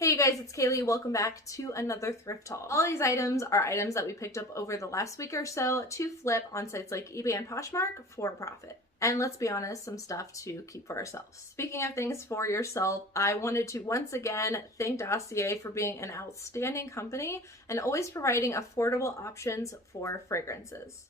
Hey you guys, it's Cayley. Welcome back to another thrift haul. All these items are items that we picked up over the last week or so to flip on sites like Ebay and Poshmark for a profit. And let's be honest, some stuff to keep for ourselves. Speaking of things for yourself, I wanted to once again thank Dossier for being an outstanding company and always providing affordable options for fragrances.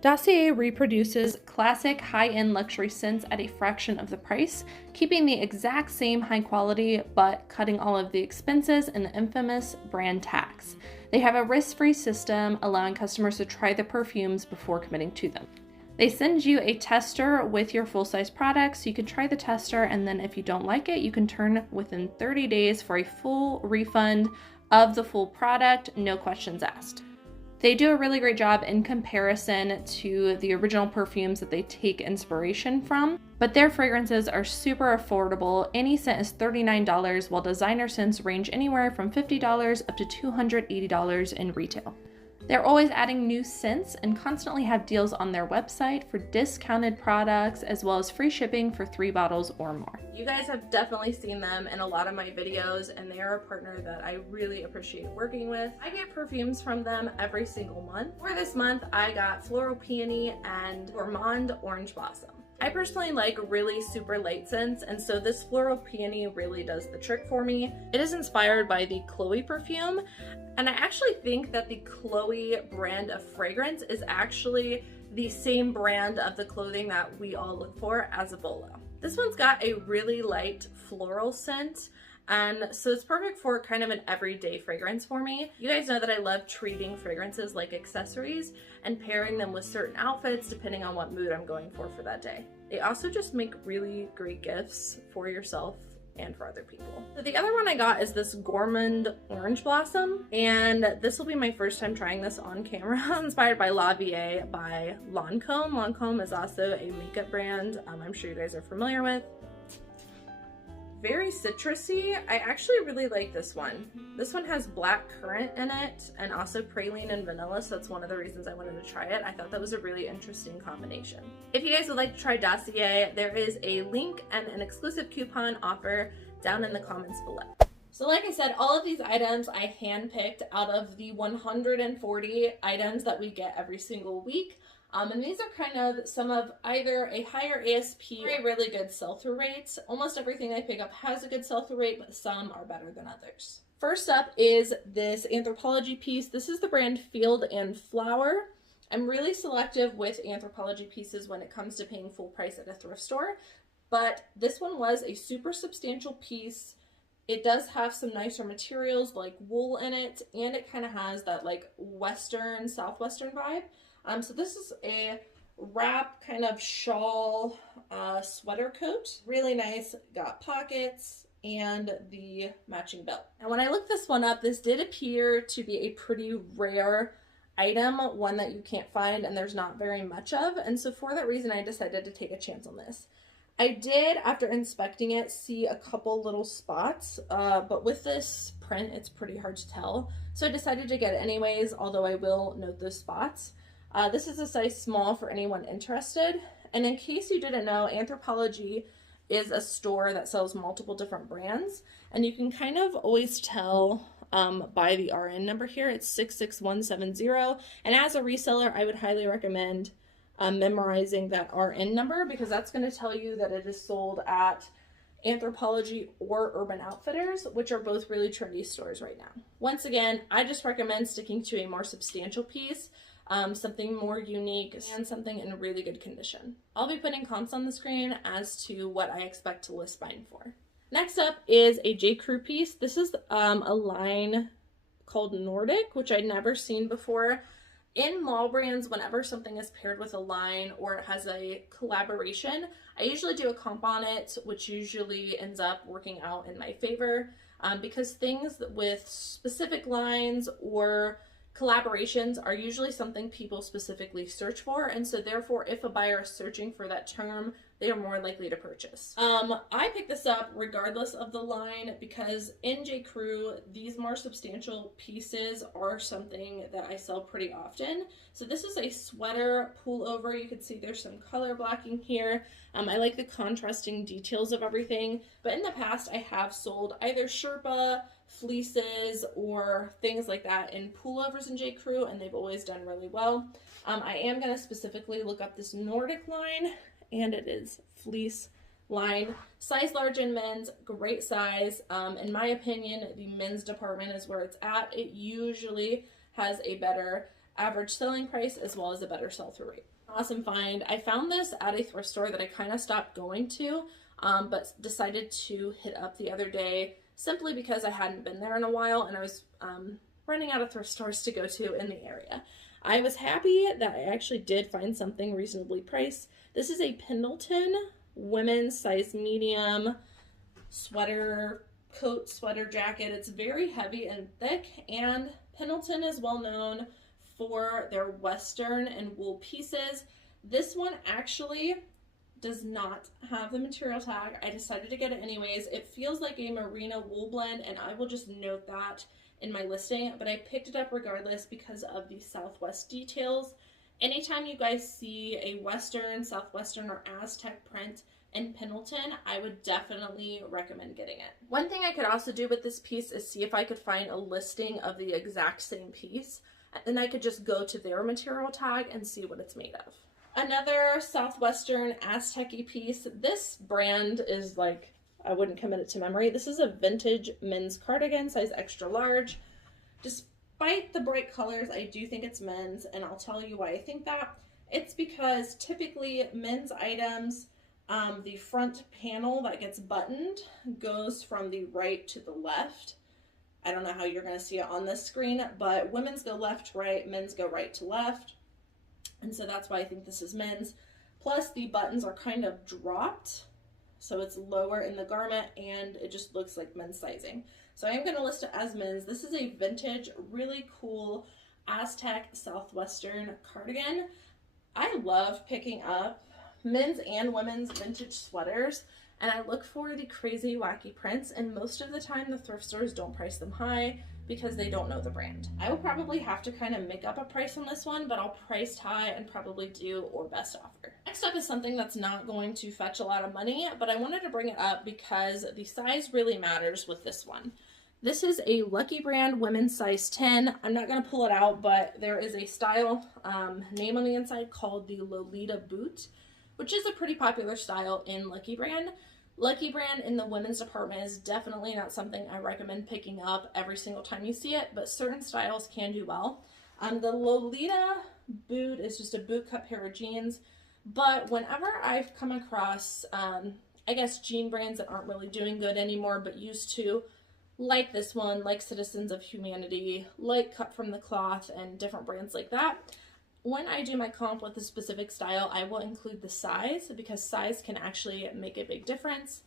Dossier reproduces classic high-end luxury scents at a fraction of the price, keeping the exact same high quality but cutting all of the expenses and the infamous brand tax. They have a risk-free system allowing customers to try the perfumes before committing to them. They send you a tester with your full-size product so you can try the tester, and then if you don't like it, you can turn within 30 days for a full refund of the full product, no questions asked. They do a really great job in comparison to the original perfumes that they take inspiration from, but their fragrances are super affordable. Any scent is $39, while designer scents range anywhere from $50 up to $280 in retail. They're always adding new scents and constantly have deals on their website for discounted products as well as free shipping for 3 bottles or more. You guys have definitely seen them in a lot of my videos, and they are a partner that I really appreciate working with. I get perfumes from them every single month. For this month, I got Floral Peony and Gourmand Orange Blossom. I personally like really super light scents, and so this Floral Peony really does the trick for me. It is inspired by the Chloe perfume, and I actually think that the Chloe brand of fragrance is actually the same brand of the clothing that we all look for as a bolo. This one's got a really light floral scent, and so it's perfect for kind of an everyday fragrance for me. You guys know that I love treating fragrances like accessories and pairing them with certain outfits depending on what mood I'm going for that day. They also just make really great gifts for yourself and for other people. So the other one I got is this Gourmand Orange Blossom, and this will be my first time trying this on camera. Inspired by La Vie by Lancome. Lancome is also a makeup brand I'm sure you guys are familiar with. Very citrusy. I actually really like this one. This one has black currant in it and also praline and vanilla, so that's one of the reasons I wanted to try it. I thought that was a really interesting combination. If you guys would like to try Dossier, there is a link and an exclusive coupon offer down in the comments below. So like I said, all of these items I handpicked out of the 140 items that we get every single week. And these are kind of some of either a higher ASP or a really good sell-through rate. Almost everything I pick up has a good sell-through rate, but some are better than others. First up is this Anthropologie piece. This is the brand Field and Flower. I'm really selective with Anthropologie pieces when it comes to paying full price at a thrift store, but this one was a super substantial piece. It does have some nicer materials like wool in it, and it kind of has that like western, southwestern vibe. So this is a wrap kind of shawl sweater coat. Really nice, got pockets and the matching belt. And when I looked this one up, this did appear to be a pretty rare item, one that you can't find and there's not very much of. And so for that reason, I decided to take a chance on this. I did, after inspecting it, see a couple little spots, but with this print, it's pretty hard to tell. So I decided to get it anyways, although I will note those spots. This is a size small for anyone interested. And in case you didn't know, Anthropologie is a store that sells multiple different brands. And you can kind of always tell by the RN number here. It's 66170. And as a reseller, I would highly recommend memorizing that RN number, because that's going to tell you that it is sold at Anthropologie or Urban Outfitters, which are both really trendy stores right now. Once again, I just recommend sticking to a more substantial piece. Something more unique and something in really good condition. I'll be putting comps on the screen as to what I expect to list mine for. Next up is a J. Crew piece. This is a line called Nordic, which I'd never seen before. In mall brands, whenever something is paired with a line or it has a collaboration, I usually do a comp on it, which usually ends up working out in my favor, because things with specific lines or collaborations are usually something people specifically search for, and so therefore if a buyer is searching for that term, they are more likely to purchase. I picked this up regardless of the line because in J. Crew, these more substantial pieces are something that I sell pretty often. So this is a sweater pullover. You can see there's some color blocking here. I like the contrasting details of everything, but in the past I have sold either Sherpa, fleeces, or things like that in pullovers in J. Crew, and they've always done really well. I am going to specifically look up this Nordic line, and it is fleece line, size large in men's, great size. In my opinion, the men's department is where it's at. It usually has a better average selling price as well as a better sell-through rate. Awesome find. I found this at a thrift store that I kind of stopped going to, but decided to hit up the other day simply because I hadn't been there in a while and I was running out of thrift stores to go to in the area. I was happy that I actually did find something reasonably priced. This is a Pendleton women's size medium sweater, coat, sweater, jacket. It's very heavy and thick, and Pendleton is well known for their western and wool pieces. This one actually does not have the material tag. I decided to get it anyways. It feels like a merino wool blend, and I will just note that in my listing, but I picked it up regardless because of the Southwest details. Anytime you guys see a Western, Southwestern, or Aztec print in Pendleton, I would definitely recommend getting it. One thing I could also do with this piece is see if I could find a listing of the exact same piece, and then I could just go to their material tag and see what it's made of. Another Southwestern Aztec-y piece. This brand is like, I wouldn't commit it to memory. This is a vintage men's cardigan, size extra large. Despite the bright colors, I do think it's men's, and I'll tell you why I think that. It's because typically men's items, the front panel that gets buttoned goes from the right to the left. I don't know how you're going to see it on this screen, but women's go left to right, men's go right to left. And so that's why I think this is men's. Plus the buttons are kind of dropped, so it's lower in the garment and it just looks like men's sizing. So I am going to list it as men's. This is a vintage, really cool Aztec Southwestern cardigan. I love picking up men's and women's vintage sweaters, and I look for the crazy wacky prints, and most of the time the thrift stores don't price them high because they don't know the brand. I will probably have to kind of make up a price on this one, but I'll price high and probably do or best offer. Next up is something that's not going to fetch a lot of money, but I wanted to bring it up because the size really matters with this one. This is a Lucky Brand women's size 10. I'm not going to pull it out, but there is a style name on the inside called the Lolita boot, which is a pretty popular style in Lucky Brand. Lucky Brand in the women's department is definitely not something I recommend picking up every single time you see it, but certain styles can do well. The Lolita boot is just a boot cut pair of jeans, but whenever I've come across, I guess, jean brands that aren't really doing good anymore, but used to, like this one, like Citizens of Humanity, like Cut from the Cloth, and different brands like that, when I do my comp with a specific style, I will include the size, because size can actually make a big difference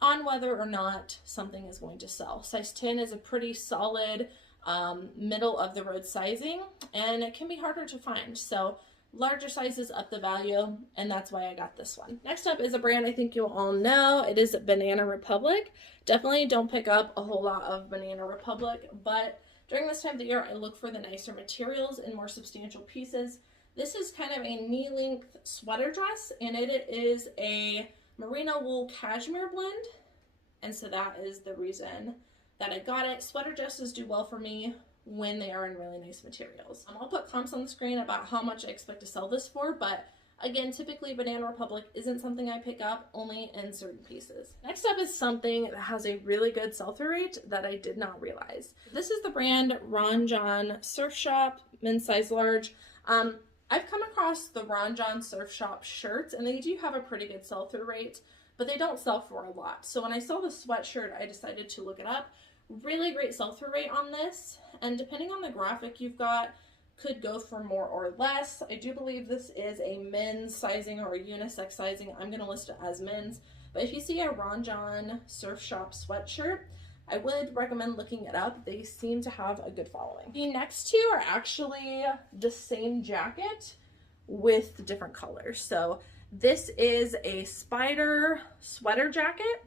on whether or not something is going to sell. Size 10 is a pretty solid middle of the road sizing, and it can be harder to find. So larger sizes up the value, and that's why I got this one. Next up is a brand I think you'll all know. It is Banana Republic. Definitely don't pick up a whole lot of Banana Republic, but during this time of the year, I look for the nicer materials and more substantial pieces. This is kind of a knee-length sweater dress, and it is a merino wool cashmere blend, and so that is the reason that I got it. Sweater dresses do well for me when they are in really nice materials. I'll put comps on the screen about how much I expect to sell this for, but again, typically Banana Republic isn't something I pick up, only in certain pieces. Next up is something that has a really good sell-through rate that I did not realize. This is the brand Ron John Surf Shop, men's size large. I've come across the Ron John Surf Shop shirts, and they do have a pretty good sell-through rate, but they don't sell for a lot. So when I saw the sweatshirt, I decided to look it up. Really great sell-through rate on this, and depending on the graphic you've got, could go for more or less. I do believe this is a men's sizing or a unisex sizing. I'm going to list it as men's, but if you see a Ron John Surf Shop sweatshirt, I would recommend looking it up. They seem to have a good following. The next two are actually the same jacket with different colors. So This is a Spyder sweater jacket.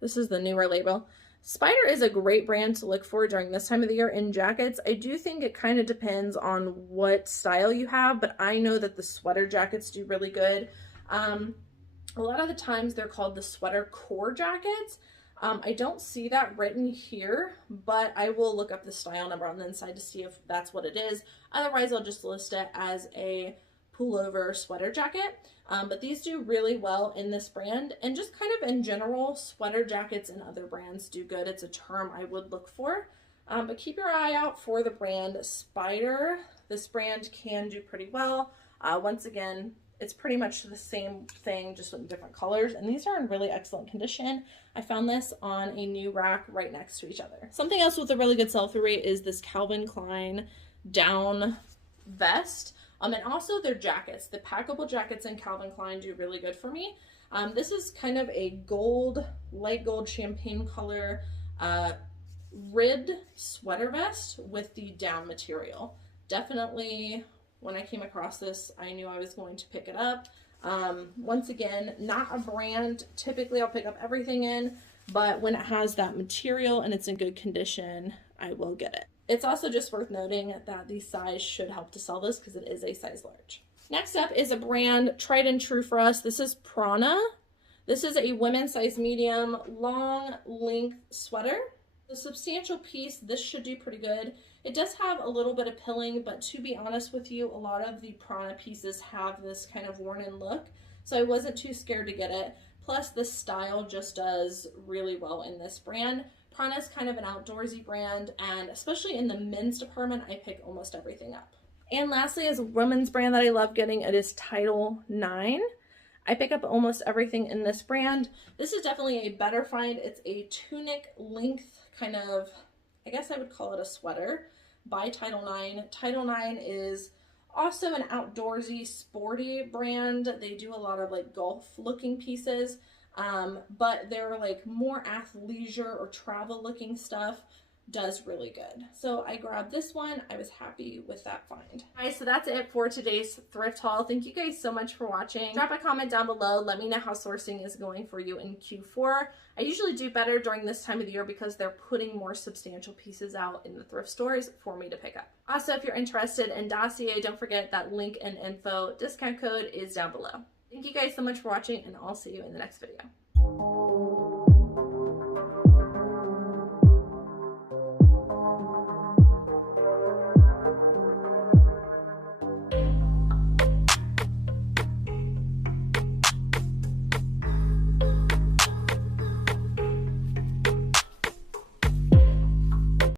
This is the newer label. Spyder is a great brand to look for during this time of the year in jackets. I do think it kind of depends on what style you have, but I know that the sweater jackets do really good. A lot of the times they're called the sweater core jackets. I don't see that written here, but I will look up the style number on the inside to see if that's what it is. Otherwise, I'll just list it as a pullover sweater jacket. But these do really well in this brand, and just kind of in general, sweater jackets and other brands do good. It's a term I would look for. But keep your eye out for the brand Spyder. This brand can do pretty well. Once again, it's pretty much the same thing, just with different colors. And these are in really excellent condition. I found this on a new rack right next to each other. Something else with a really good sell-through rate is this Calvin Klein down vest. And also their jackets. The packable jackets in Calvin Klein do really good for me. This is kind of a gold, light gold champagne color ribbed sweater vest with the down material. Definitely, when I came across this, I knew I was going to pick it up. Once again, not a brand typically I'll pick up everything in, but when it has that material and it's in good condition, I will get it. It's also just worth noting that the size should help to sell this because it is a size large. Next up is a brand tried and true for us. This is Prana. This is a women's size medium long length sweater. The substantial piece, this should do pretty good. It does have a little bit of pilling, but to be honest with you, a lot of the Prana pieces have this kind of worn in look, so I wasn't too scared to get it. Plus the style just does really well in this brand. Prana is kind of an outdoorsy brand, and especially in the men's department, I pick almost everything up. And lastly is a women's brand that I love getting. It is Title IX. I pick up almost everything in this brand. This is definitely a better find. It's a tunic length kind of, I guess I would call it a sweater by Title IX. Title IX is also an outdoorsy, sporty brand. They do a lot of like golf looking pieces. But they're like more athleisure or travel looking stuff does really good. So I grabbed this one. I was happy with that find. Alright, so that's it for today's thrift haul. Thank you guys so much for watching. Drop a comment down below. Let me know how sourcing is going for you in Q4. I usually do better during this time of the year because they're putting more substantial pieces out in the thrift stores for me to pick up. Also, if you're interested in Dossier, don't forget that link and info discount code is down below. Thank you guys so much for watching, and I'll see you in the next video.